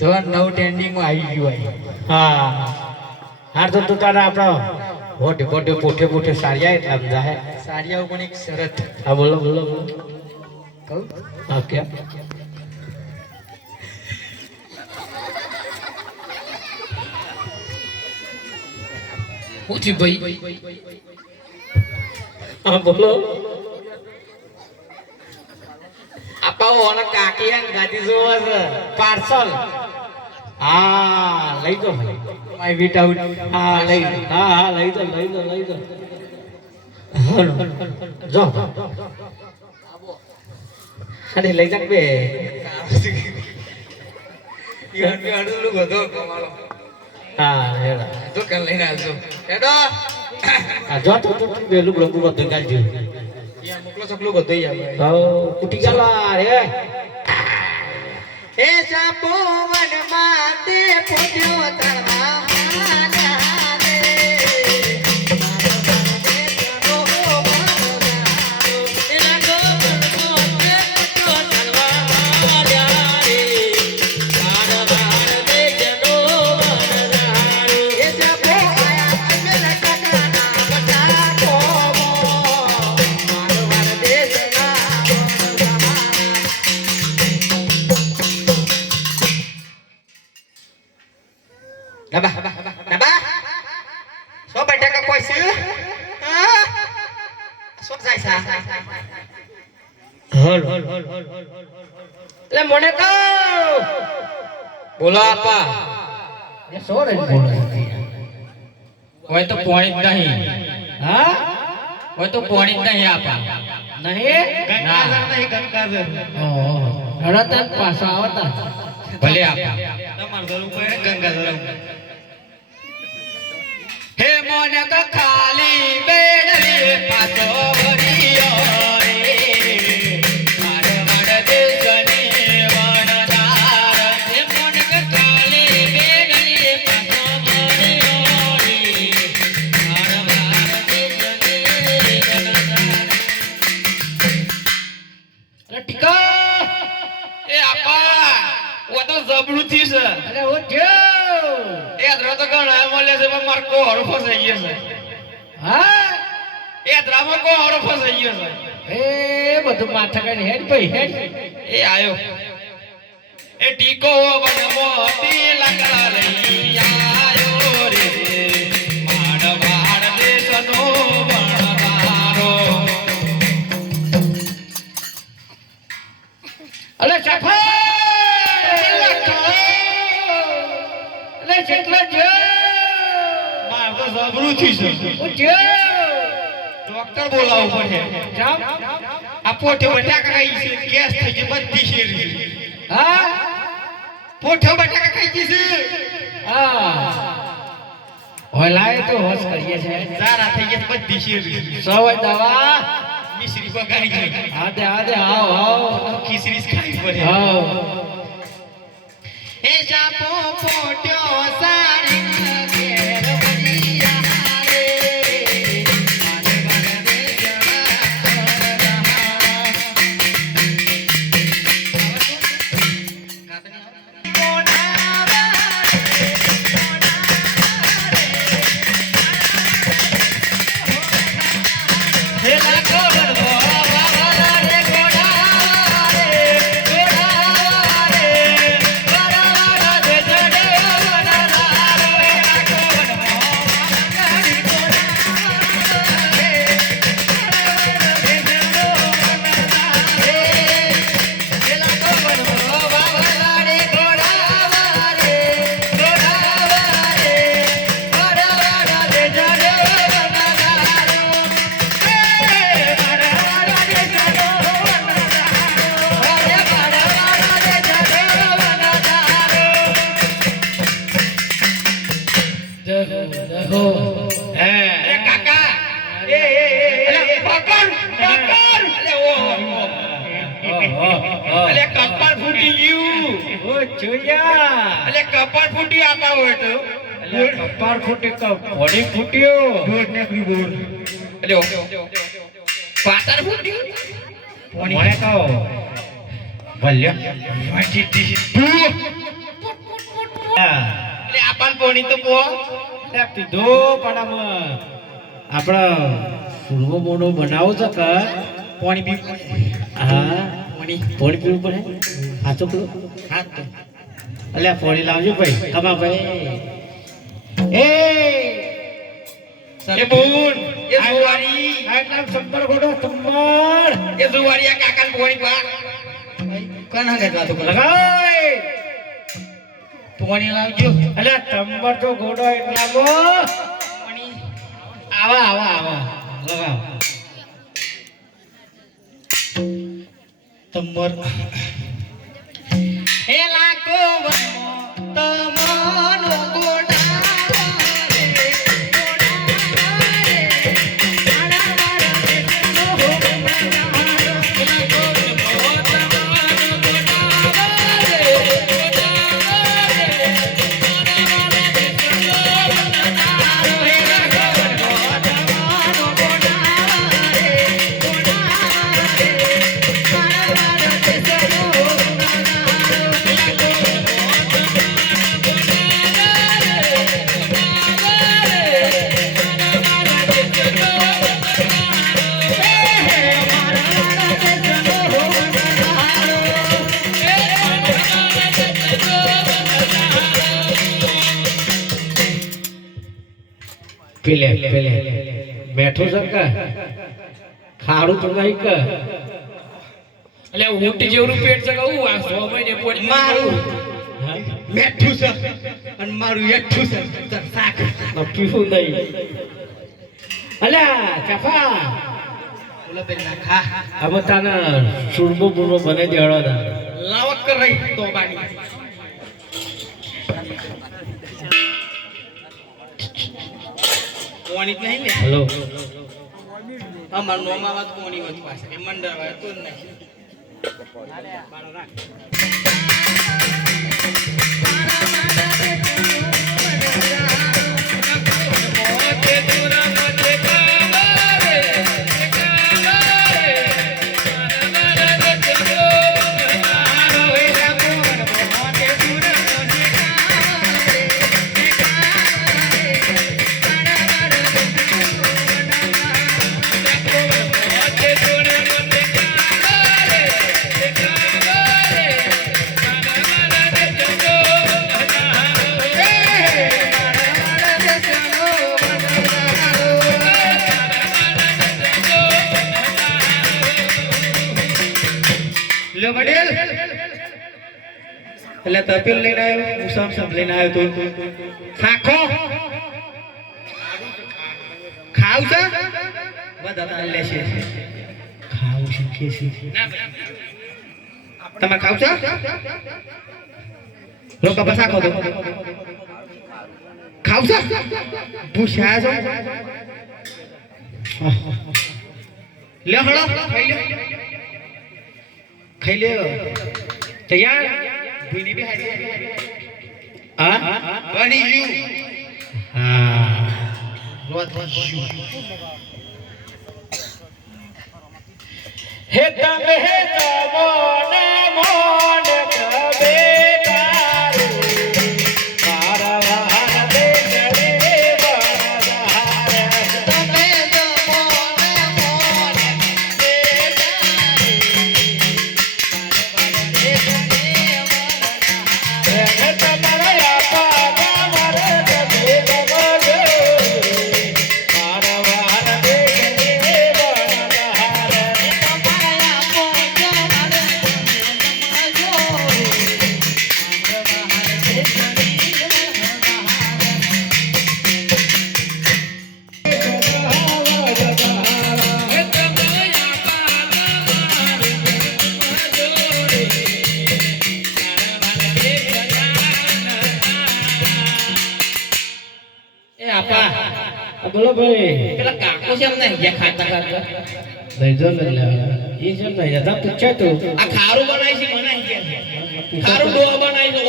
જો નવ ટ્રેન્ડિંગ માં આવી ગયું હા હાર તો તું તારા આપણો મોટે મોટે પોઠે પોઠે સારિયા એટલા બધા હે સાડિયા ઉપર એક શરત હા બોલો બોલો બોલો કહું હા ક્યાં પૂછી ભાઈ હા બોલો આપા ઓને કાકી અને ગાડી જોવા છે પાર્સલ હા લઈ દો ભાઈ માય વિટાઉટ હા લઈ હા હા લઈ દો લઈ દો લઈ દો હાલો જો અને લઈ જાક બે યાર મે અડલું ગધો કમાલો હા હેડા તો કલ લઈને આવજો હેડો આ જો તો પેલું ગ્લોબુ બધું કાઢજો યા મોકલો સકલું ગધો યાર તો કુટી ગલા રે એ સાપો વન માતે પોત્યો તળવા Naba, so baca ke kuisi, so saya sah. હલ લે મોને કો બોલો આપા એ સોરે બોલે હોય તો પોણી જ નહીં હા હોય તો પોણી જ નહીં આપા નહીં ગંગાધર નહીં ગંગાધર ઓહો હડા તક પાછો આવતા ભલે આપા તમાર દરું કોઈ ગંગાધર હે મોને કો ખાલી બેડલી પાછો ભરિયો રે મારે વડ દેશની વનદાર હે મોને કો ખાલી બેડલી પાછો ભરિયો રે મારે વડ દેશની વનદાર અરે ટીકા એ આપા ઓ તો જબડું થી છે અરે ઓ થયો એ દ્રો તો ઘણા મળે છે પણ માર કો હરો ફસાઈ ગયો છે હા એ દ્રામો કો હરો ફસાઈ ગયો છે એ બધું માથા કાઢી હેડ ભાઈ હેડ એ આયો એ ટીકો વન મોતી લંગડા લઈ આયો રે માડ વાડ દેશનો વણવારો અલે સફા અલે જેટલા જો માર તો જબરું થી છે ઓ જો ડોક્ટર બોલાવવું પડે જામ આ પોઠે બટાકા ખાઈ છે ગેસ થઈ ગઈ બધી શેરી હા પોઠે બટાકા ખાઈ ગઈ છે હા ઓલાય તો હોશ કરીએ છે સારા થઈ ગઈ બધી શેરી સવાય દવા મિશ્રી બગાડી ગઈ આદે આવ આવ ખીચડી ખાઈ પડે આવ એ સાપો પોટ્યો સારી ઘેર વરિયા રે મારે વડ એ કાકા અલે પકડ અલે ઓ અલે કપાળ ફૂટી ગયું ઓ જોયા એટલે કપાળ ફૂટી આપા હોય તો અલ્યા કપાળ ફૂટી ક બોડી ફૂટ્યો ગોળ નીકળી ગોળ એટલે પાતર ફૂટ્યું મને કહો ભલ્યો વાંચી દી એટલે આપણ પોણી તો પો લે પીધો પણ આપણા સુરવો મોડો બનાવો છે કે પોણી પી હા પોણી પોણી પીવું પડે આ તો પેલો હાથ તો અલ્યા પોણી લાવજો ભાઈ કમા ભાઈ એ એ બોન એ સુવારી આટલા સંબર ગોડો સંબર એ સુવારી કાકા પોણી પા કોના ગેતા તો લગાય પોણી લાવજો અલ્યા સંબર તો ગોડો એટલા મો પોણી આવા આવા આવા લગાવ તમર એ લાકો તમનો ગોડા પેલે પેલે બેઠો છે કે ખાડું તો નહીં કે એટલે ઊંટ જેવડું પેટ છે કહું આ 100 મહિને પોણી મારું મેઠું છે અને મારું એઠું છે તર શાક પીવું નહીં અલ્યા ચફા બોલો બેના ખા હવે તાને સુરબો બુરબો બને દેડો તા લાવક કર રહી તો બાની પોણી જ નહીં ને હેલો અમાર નોમાં વાત પોણી વાત પાસે એ મંડળ વાત તો જ નહીં લો વડેલ એટલે તપેલ લઈને આવ્યો મુસામ સમ લઈને આવ્યો તો શાખો ખાવ છે બધા લે છે ખાવ શીખે છે તમે ખાવ છો લોકો બસા ખો દો ખાવ છો પૂછ્યા છો લે હળો ખાઈ લે તૈયાર ભૂની બી હારી હા બની ગયું હા રોત હે તમે હે તમોને મોન કબે તારે મારા વાહન દે રે બનહારે તમે તો મોને મોને દે હે તમારા આપા મારે કબે કબે મારા વાહન દે રે બનહારે એ આપા બોલો ભાઈ પેલા કાકો છે એમને અહીંયા ખાતા ખાતા નહીં જો ને એ જો ને યથા પૂછે તો આ ખારું બનાવી છે મને અહીંયા ખારું ડોહા બનાવી દો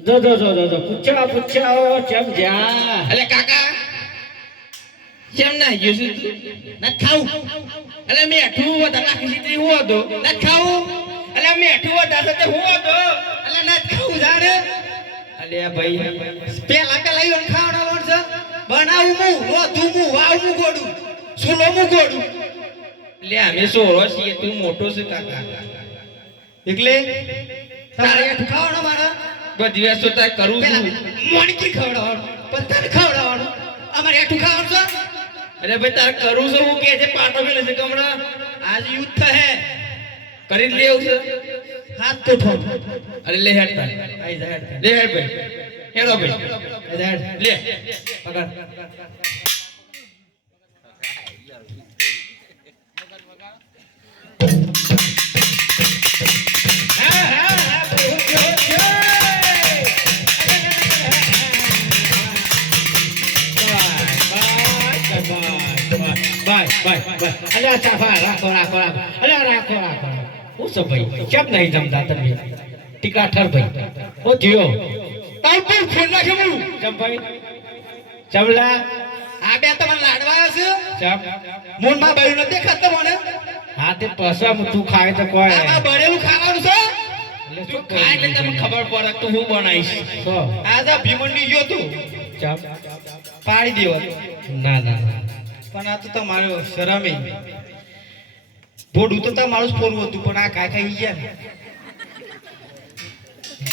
જો જો જો જો જો પૂછ્યા પૂછ્યા ચમ જા અલે કાકા કેમ ના ગયો છે ના ખાવું અલે મેઠું વધારે નાખી દીધી હું હતો ના ખાવું અલે મેઠું વધારે તો હું હતો અલે ના ખાવું જાણે અલે ભાઈ પેલા લાવ્યો ખાવડાવવાનું છે બનાવું હું રોધું હું વાવું ગોડું સુલો હું ગોડું લે અમે સોરો છીએ તું મોટો છે કાકા એટલે તારે ખાવડાવવાનું મારા બધી વસ્તુ તારે કરું છું મોણકી ખવડાવવાનું પત્તર ખવડાવવાનું અમારે એઠું ખાવાનું છે અરે ભાઈ તારે કરું છું હું કે છે પાટો મેલે છે કમણા આજ યુદ્ધ થહે કરી લેવું છે હાથ તો ઠો અરે લે હેડ તાર આઈ જા હેડ લે હેડ ભાઈ હેડો ભાઈ હેડ લે પકડ અલ્યા ચાફા રાખો રાખો રાખો અલ્યા રાખો રાખો હું સબ ભાઈ કેમ નહીં જમતા તમે ટીકાઠર ભાઈ ઓ જીઓ તાર ફોન નાખે હું જમ ભાઈ ચમલા આ બે તમને લાડવા છે ચમ મોન માં બળ્યું નથી દેખાતો મને હા તે પસમ તું ખાય તો કોઈ આમાં બળેલું ખાવાનું છે તું ખાય એટલે તમને ખબર પડે તો હું બનાવીશ તો આજા ભીમંડી ગયો તું ચમ પાડી દેવો ના ના પણ આ તો તમારો શરમે બોડું તો તમારું જ ફોરવું હતું પણ આ કાકા ઈ ગયા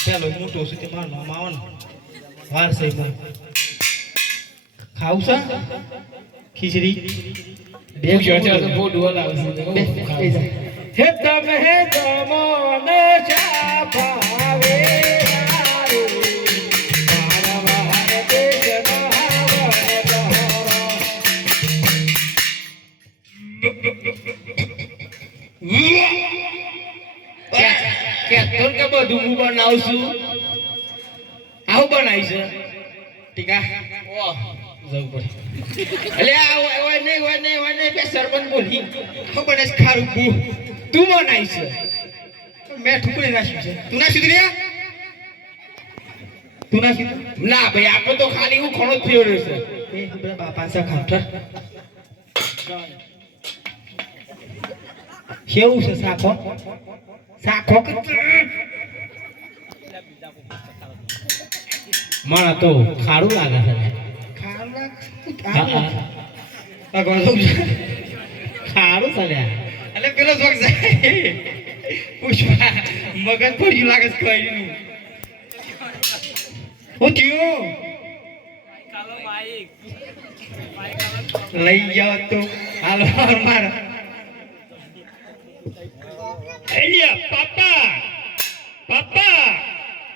ચાલો મોટો છે તે મારો નામ આવો ને વાર છે ખાવું છે ખીચડી બે જોજો તો બહુ ડોલ આવશે હે તમે હે જમોને ચાફાવે કે તોર કે બધું હું બનાવું છું આવું બનાવી છે ટીકા ઓ જવું પડે એટલે આ હોય નહીં બે સરપંચ બોલી હું બને ખારું બુ તું બનાવી છે મેં ઠુકડી નાખ્યું છે તું ના સીધી રહ્યા તું ના સીધું ના ભાઈ આપણે તો ખાલી હું ખણો થયો રહ્યો છે એ બધા બાપા સા ખાવટર કેવું છે સાખો સાખો મને તો ખારું લાગે છે ખારું ચાલ્યા એટલે પેલો જોક જાય પુષ્પા મગજ પડ્યું લાગે છે કઈ નું હું થયું લઈ જાવ તો હાલો મારા એલિયા પાપા પાપા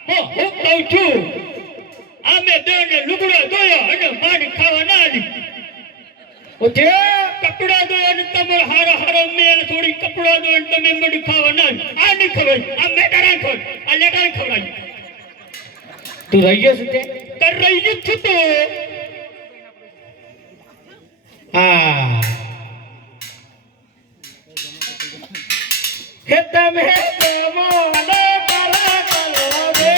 હું કહું છું અમે દોને લુગડો દોયો અને માડ ખાવા ના દી ઓજે કપડા દોયો અને તમારો હારો હારો મેલ થોડી કપડા દોયો અને તમે મડ ખાવા ના આ નહીં ખબર આ મેટા રાખો આ લેટા ખવડાવી તું રહી ગયો છે તે કર રહી જ છું તો હા હે તમે જમોને કરા કરો રે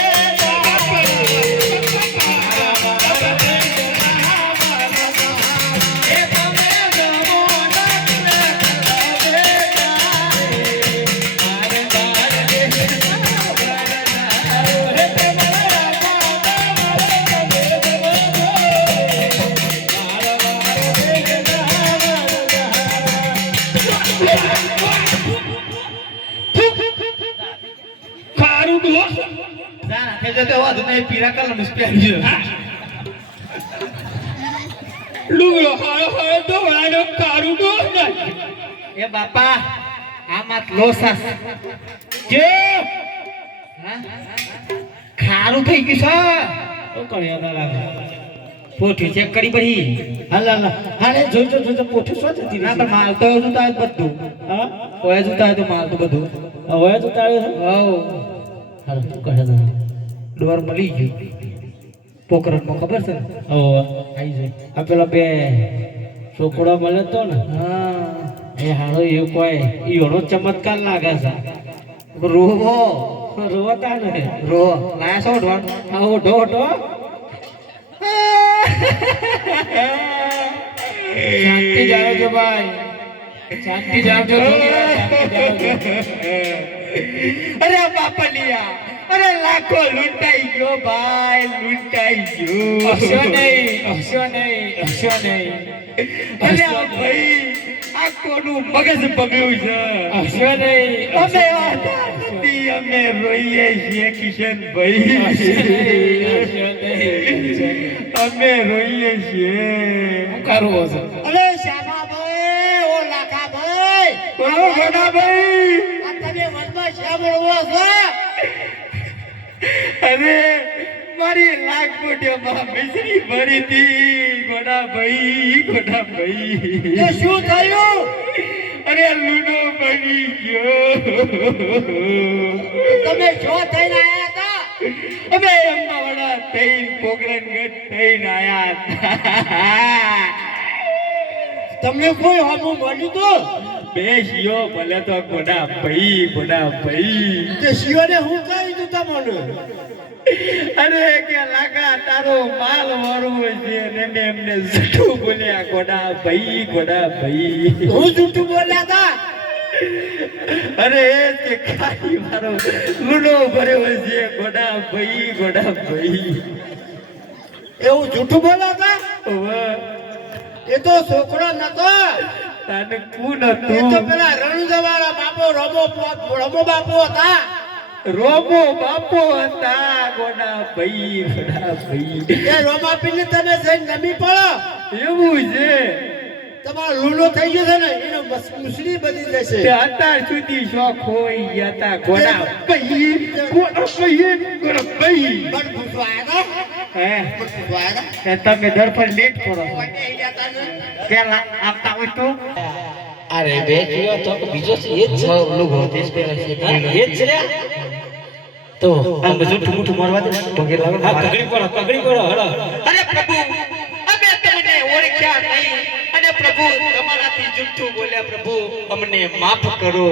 ખારું દો જાના કે જતો વાદ નહીં પીરા કલર મુસ્પેરી લુગડો હારો હારો તો વાળો ખારું દો એ બાપા આમાં લોસાસ જે ખારું થઈ ગયું છે તો કર્યો ના લાગે પોઠી ચેક કરી પડી હાલ હાલ હાલે જોજો જોજો પોઠી શું જતી ના પણ માલ તો હજુ તાય બધું હા ઓય હજુ તાય તો માલ તો બધું હવે તો તાય હાવ હાલ તું કહે ના ડોર મળી ગઈ પોકરણ માં ખબર છે ને ઓ આઈ જાય આ પેલા બે છોકરો મળે તો ને હા એ હારો એવું કોઈ ઈનો ચમત્કાર લાગે છે રોવો રોતા ને રો લાયા છો ઢોન આવો ઢો ઢો શાંતિ જાળવજો ભાઈ શાંતિ જાળવજો થોડી વાર શાંતિ જાળવજો અરે બાપલિયા અરે લાખો લૂંટાઈ ગયો ભાઈ લૂંટાઈ ગયો હસો નહીં અરે ભાઈ આ કોનું મગજ બગડ્યું છે હસો નહીં અમે વાતા નથી અમે રોઈએ છીએ કિશનભાઈ અમે રોઈએ છીએ શું કરવું છે અરે શ્યામાભાઈ ઓ લાખાભાઈ બોલો ગોડાભાઈ આ તમે વનમાં શા બોલવો છો અરે મારી લાખ કોટીમાં મિશ્રી ભરી હતી ગોડાભાઈ એ શું થયું અરે લૂડો બની ગયો તમે શું થઈને આયા હતા અમે અમ્માવાડા થઈને પોકરણગઢ થઈને આયા હતા તમને કોઈ હમું મળ્યું તો બેસ્યો ભલે તો ગોડાભાઈ તે શિવને હું કહી તું તમને અરે કે લાગા તારો માલ વાળવો છે ને મેં એમને જૂઠું બોલ્યા ગોડાભાઈ હું જૂઠું બોલ્યા હતા અરે એ કે ખાઈ મારો લૂડો ભર્યો છે ગોડાભાઈ એવું જૂઠું બોલ્યા હતા ઓવે એ તો છોકરો નતો તને કોણ એ તો હતું પેલા રણુજાવાળા બાપો રમો બાપો હતા રોમો બાપો હતા ગોડાભાઈ એ રોમાપીને તમે જઈને નમી પડો એવું છે તમારો લૂલો થઈ ગયો છે ને એનો મુસલી બની જશે તે અત્યાર સુધી શોખ હોય ગયા હતા ગોડાભાઈ પણ પૂછવા આવ્યા હે પૂછવા આવ્યા તે તમે દરફર લેટ કરો છો પેલા આપતા હોય તો અરે બે કયો તો બીજો છે એ જ છે લુગો દેશ પહેલા છે એ જ છે રે તો આમ જૂઠું મૂઠું મારવા દે પગે લાવો હા પગડી પડો હળો અરે પ્રભુ અમે તમને ઓળખ્યા નહીં અને પ્રભુ તમારાથી જૂઠું બોલ્યા પ્રભુ અમને માફ કરો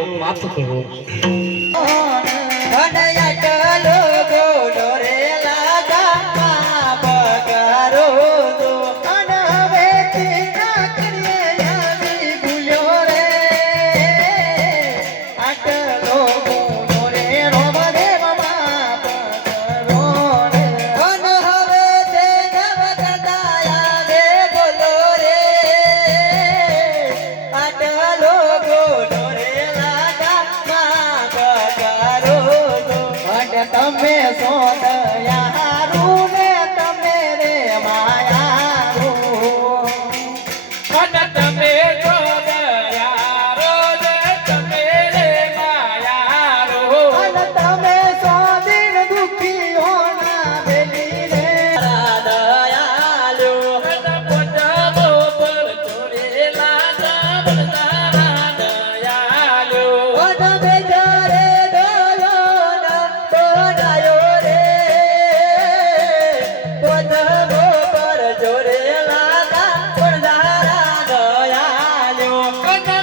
તમે સો દયારું ને તમે રે માયારું અને તમે તો દયારો ને તમે રે માયારો અને તમે સો દિન દુખી હોના બેલી રે દયાલુ અને પોતાનો પર ચોરેલા ગામડાના દયાલો અને બેચારે દોયો તોડાયો રે પોતમો પર જોરે લાગા પડદારા દયાલુ અને